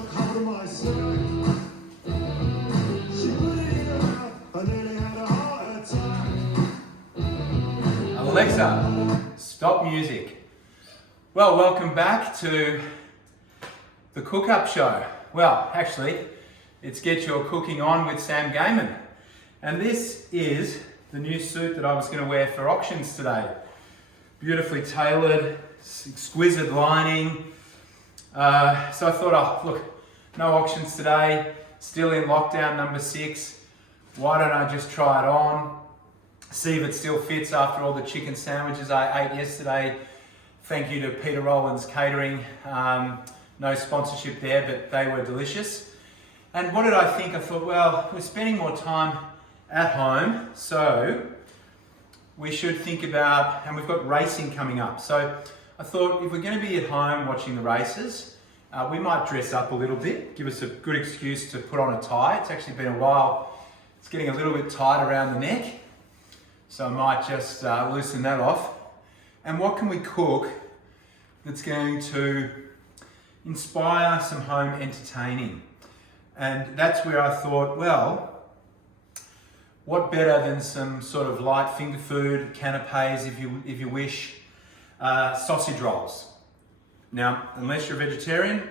look out of my sight. She put it in her mouth, I nearly had a heart attack. Alexa, stop music. Well, welcome back to the Cook-Up Show. Well, actually, it's Get Your Cooking On with Sam Gamon. And this is the new suit that I was going to wear for auctions today. Beautifully tailored, exquisite lining. So I thought, oh, look, no auctions today, still in lockdown number 6. Why don't I just try it on, see if it still fits after all the chicken sandwiches I ate yesterday. Thank you to Peter Rowland's Catering. No sponsorship there, but they were delicious. And what did I think? I thought, well, we're spending more time at home, so we should think about, and we've got racing coming up. So I thought if we're going to be at home watching the races, we might dress up a little bit, give us a good excuse to put on a tie. It's actually been a while. It's getting a little bit tight around the neck, so I might just loosen that off. And what can we cook that's going to inspire some home entertaining? And that's where I thought, well, what better than some sort of light finger food, canapes if you wish, sausage rolls. Now, unless you're a vegetarian,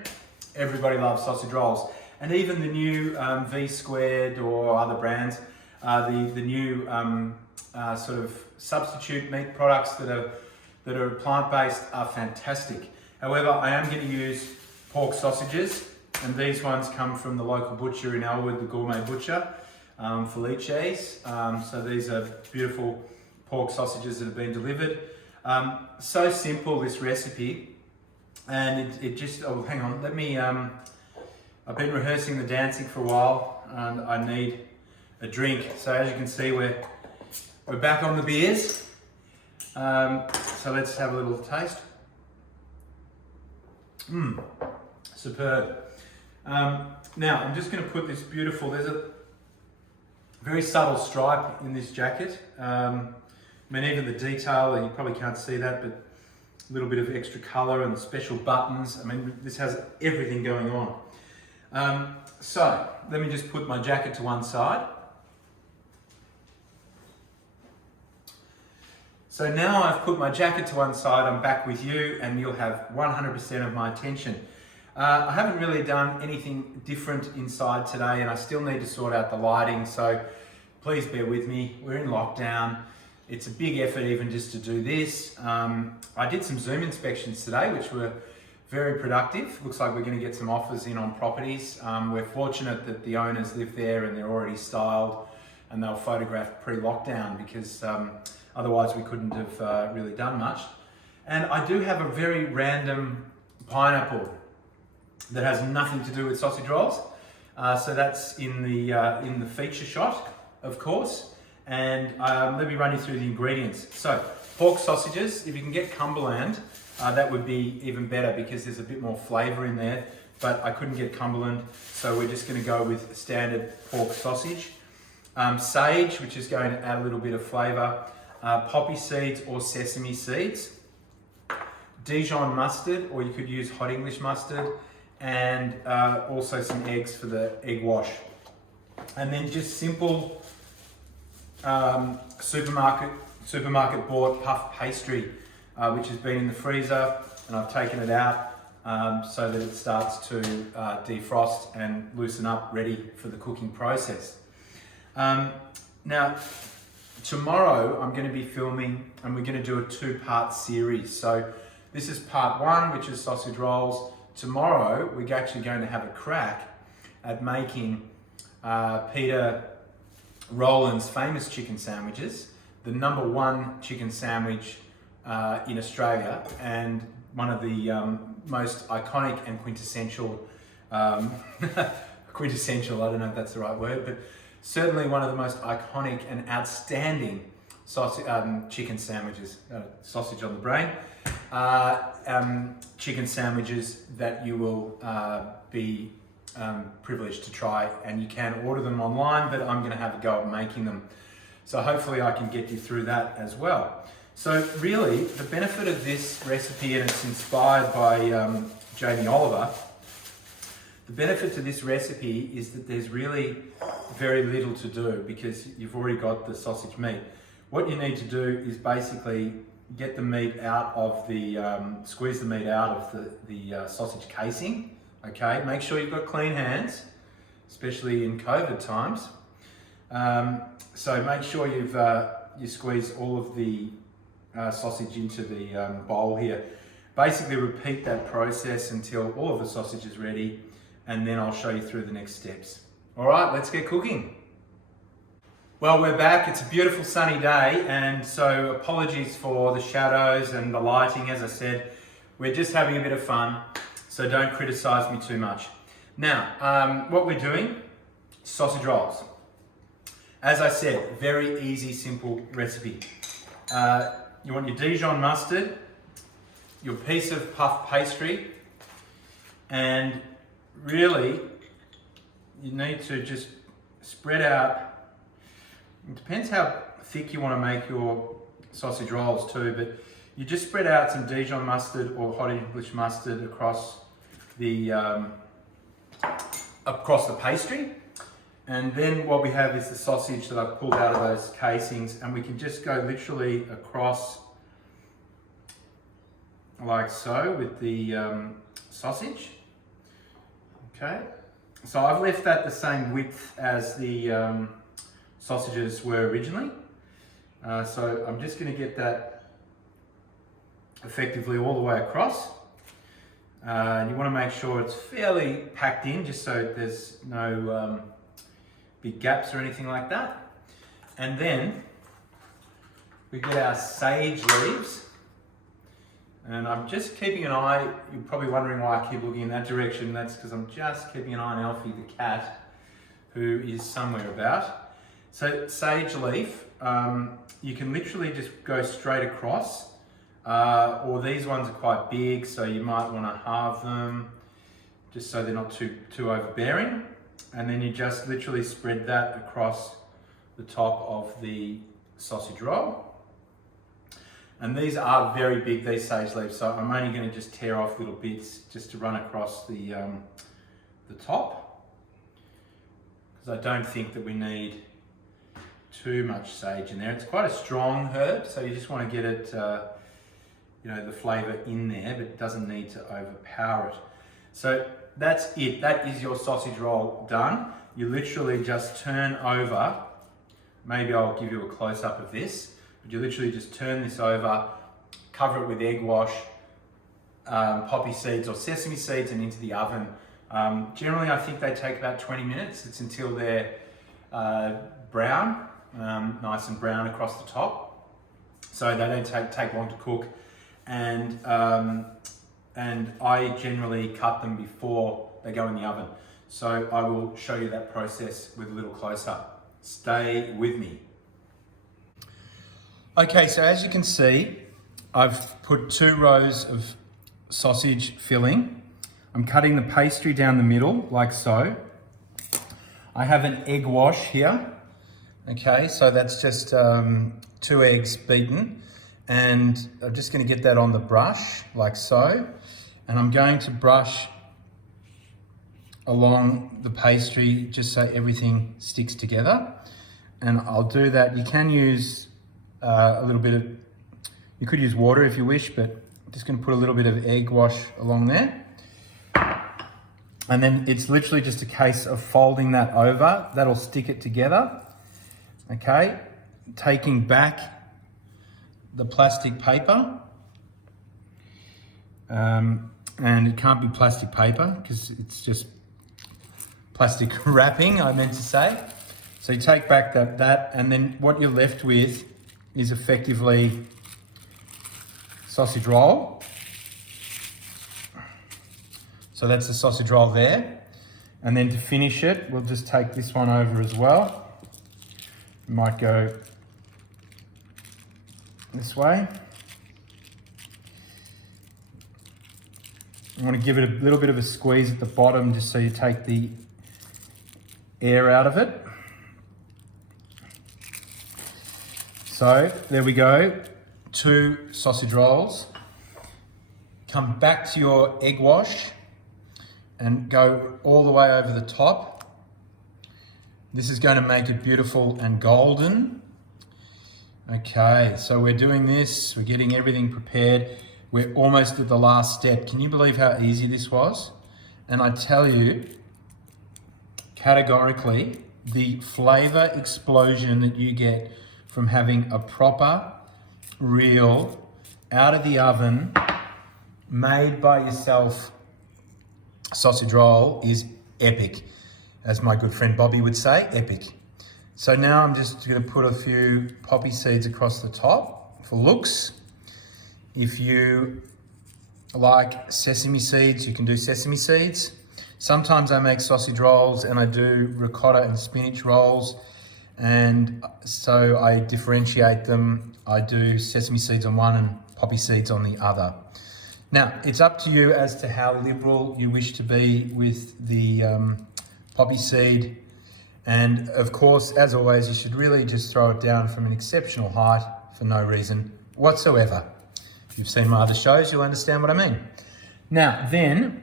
everybody loves sausage rolls. And even the new V Squared or other brands, the new sort of substitute meat products that are plant-based are fantastic. However, I am going to use pork sausages, and these ones come from the local butcher in Elwood, the Gourmet Butcher, Felice's. So these are beautiful pork sausages that have been delivered. So simple, this recipe, and it just, oh, hang on, let me, I've been rehearsing the dancing for a while, and I need a drink. So as you can see, we're back on the beers. So let's have a little taste. Superb. Now I'm just going to put this beautiful, there's a very subtle stripe in this jacket. I mean, even the detail, you probably can't see that, but a little bit of extra color and special buttons. I mean, this has everything going on. So let me just put my jacket to one side. So now I've put my jacket to one side, I'm back with you, and you'll have 100% of my attention. I haven't really done anything different inside today, and I still need to sort out the lighting, so please bear with me. We're in lockdown. It's a big effort even just to do this. I did some Zoom inspections today, which were very productive. Looks like we're going to get some offers in on properties. We're fortunate that the owners live there and they're already styled and they were photographed pre-lockdown, because otherwise we couldn't have really done much. And I do have a very random pineapple that has nothing to do with sausage rolls. So that's in the feature shot, of course. And let me run you through the ingredients. So pork sausages, if you can get Cumberland, that would be even better because there's a bit more flavor in there, but I couldn't get Cumberland, so we're just gonna go with standard pork sausage. Sage, which is going to add a little bit of flavor. Poppy seeds or sesame seeds. Dijon mustard, or you could use hot English mustard, and also some eggs for the egg wash. And then just simple supermarket bought puff pastry, which has been in the freezer, and I've taken it out so that it starts to defrost and loosen up, ready for the cooking process. Now, tomorrow I'm going to be filming, and we're going to do a 2-part series. So this is part 1, which is sausage rolls. Tomorrow we're actually going to have a crack at making Peter Rowland's famous chicken sandwiches, the number 1 chicken sandwich in Australia, and one of the most iconic and quintessential, I don't know if that's the right word, but certainly one of the most iconic and outstanding chicken sandwiches, sausage on the brain, chicken sandwiches that you will be privileged to try, and you can order them online, but I'm going to have a go at making them. So hopefully I can get you through that as well. So really, the benefit of this recipe, and it's inspired by Jamie Oliver, The benefit to this recipe is that there's really very little to do because you've already got the sausage meat. What you need to do is basically get the meat out of the, squeeze the meat out of the sausage casing, okay? Make sure you've got clean hands, especially in COVID times. So make sure you squeeze all of the sausage into the bowl here. Basically repeat that process until all of the sausage is ready, and then I'll show you through the next steps. All right, let's get cooking. Well, we're back. It's a beautiful sunny day, and so apologies for the shadows and the lighting. As I said, we're just having a bit of fun, so don't criticize me too much. Now, what we're doing, sausage rolls. As I said, very easy, simple recipe. You want your Dijon mustard, your piece of puff pastry, and really, you need to just spread out. It depends how thick you want to make your sausage rolls too, but you just spread out some Dijon mustard or hot English mustard across the pastry. And then what we have is the sausage that I've pulled out of those casings, and we can just go literally across like so with the sausage. Okay, so I've left that the same width as the sausages were originally. So I'm just going to get that effectively all the way across. And you want to make sure it's fairly packed in, just so there's no big gaps or anything like that. And then we get our sage leaves. And I'm just keeping an eye. You're probably wondering why I keep looking in that direction. That's because I'm just keeping an eye on Alfie the cat, who is somewhere about. So sage leaf, you can literally just go straight across, or these ones are quite big, so you might want to halve them, just so they're not too overbearing. And then you just literally spread that across the top of the sausage roll. And these are very big, these sage leaves, so I'm only going to just tear off little bits just to run across the top, because I don't think that we need too much sage in there. It's quite a strong herb, so you just want to get it, the flavour in there, but it doesn't need to overpower it. So that's it. That is your sausage roll done. You literally just turn over. Maybe I'll give you a close-up of this. But you literally just turn this over, cover it with egg wash, poppy seeds or sesame seeds, and into the oven. Generally, I think they take about 20 minutes. It's until they're brown, nice and brown across the top. So they don't take long to cook. And I generally cut them before they go in the oven. So I will show you that process with a little close-up. Stay with me. Okay, so as you can see, I've put 2 rows of sausage filling. I'm cutting the pastry down the middle, like so. I have an egg wash here. Okay, so that's just 2 eggs beaten. And I'm just going to get that on the brush, like so. And I'm going to brush along the pastry just so everything sticks together. And I'll do that. You can use a little bit of, you could use water if you wish, but I'm just going to put a little bit of egg wash along there. And then it's literally just a case of folding that over. That'll stick it together. Okay, taking back the plastic paper. And it can't be plastic paper because it's just plastic wrapping, I meant to say. So you take back that, and then what you're left with is effectively sausage roll. So that's the sausage roll there. And then to finish it, we'll just take this one over as well. Might go this way. You want to give it a little bit of a squeeze at the bottom just so you take the air out of it. So there we go, 2 sausage rolls. Come back to your egg wash and go all the way over the top. This is going to make it beautiful and golden. Okay, so we're doing this, we're getting everything prepared. We're almost at the last step. Can you believe how easy this was? And I tell you, categorically, the flavor explosion that you get from having a proper, real, out of the oven, made by yourself sausage roll is epic. As my good friend Bobby would say, epic. So now I'm just going to put a few poppy seeds across the top for looks. If you like sesame seeds, you can do sesame seeds. Sometimes I make sausage rolls and I do ricotta and spinach rolls. And so I differentiate them. I do sesame seeds on one and poppy seeds on the other. Now, it's up to you as to how liberal you wish to be with the poppy seed. And of course, as always, you should really just throw it down from an exceptional height for no reason whatsoever. If you've seen my other shows, you'll understand what I mean. Now, then,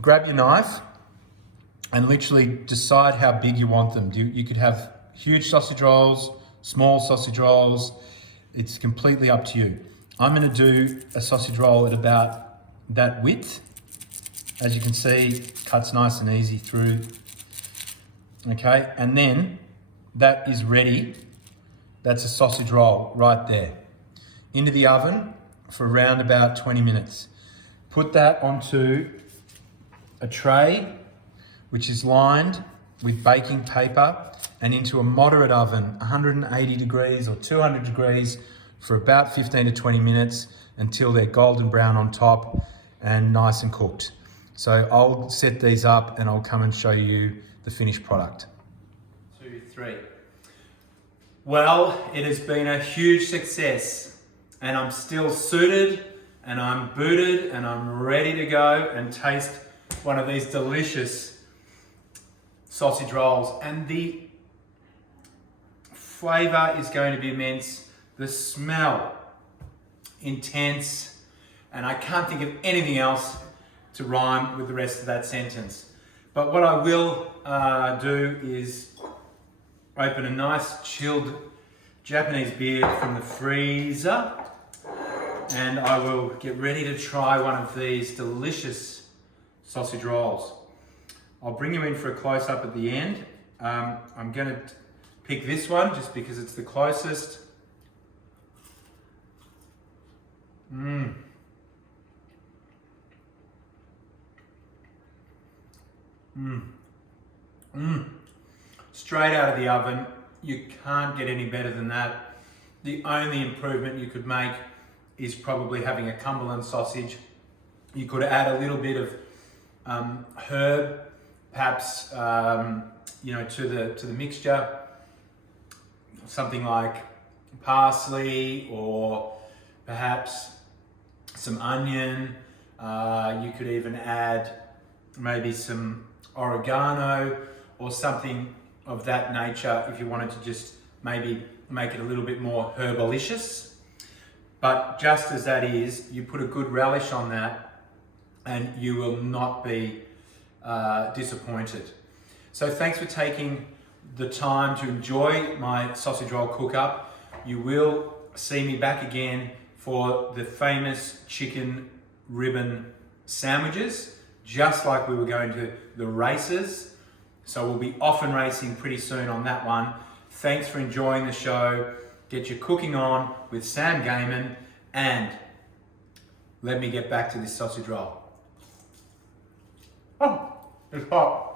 grab your knife and literally decide how big you want them. You could have huge sausage rolls, small sausage rolls. It's completely up to you. I'm going to do a sausage roll at about that width. As you can see, cuts nice and easy through. Okay, and then that is ready. That's a sausage roll right there. Into the oven for around about 20 minutes. Put that onto a tray which is lined with baking paper and into a moderate oven, 180 degrees or 200 degrees for about 15 to 20 minutes until they're golden brown on top and nice and cooked. So I'll set these up and I'll come and show you the finished product. 2, 3. Well, it has been a huge success and I'm still suited and I'm booted and I'm ready to go and taste one of these delicious sausage rolls. And the flavor is going to be immense. The smell, intense, and I can't think of anything else to rhyme with the rest of that sentence. But what I will do is open a nice chilled Japanese beer from the freezer and I will get ready to try one of these delicious sausage rolls. I'll bring you in for a close-up at the end. I'm going to pick this one just because it's the closest. Straight out of the oven. You can't get any better than that. The only improvement you could make is probably having a Cumberland sausage. You could add a little bit of herb, perhaps to the mixture. Something like parsley or perhaps some onion. You could even add maybe some oregano or something of that nature if you wanted to just maybe make it a little bit more herbalicious. But just as that is, you put a good relish on that and you will not be disappointed. So thanks for taking the time to enjoy my sausage roll cook-up. You will see me back again for the famous chicken ribbon sandwiches, just like we were going to the races. So we'll be off and racing pretty soon on that one. Thanks for enjoying the show. Get your cooking on with Sam Gamon, and let me get back to this sausage roll. Oh, it's hot.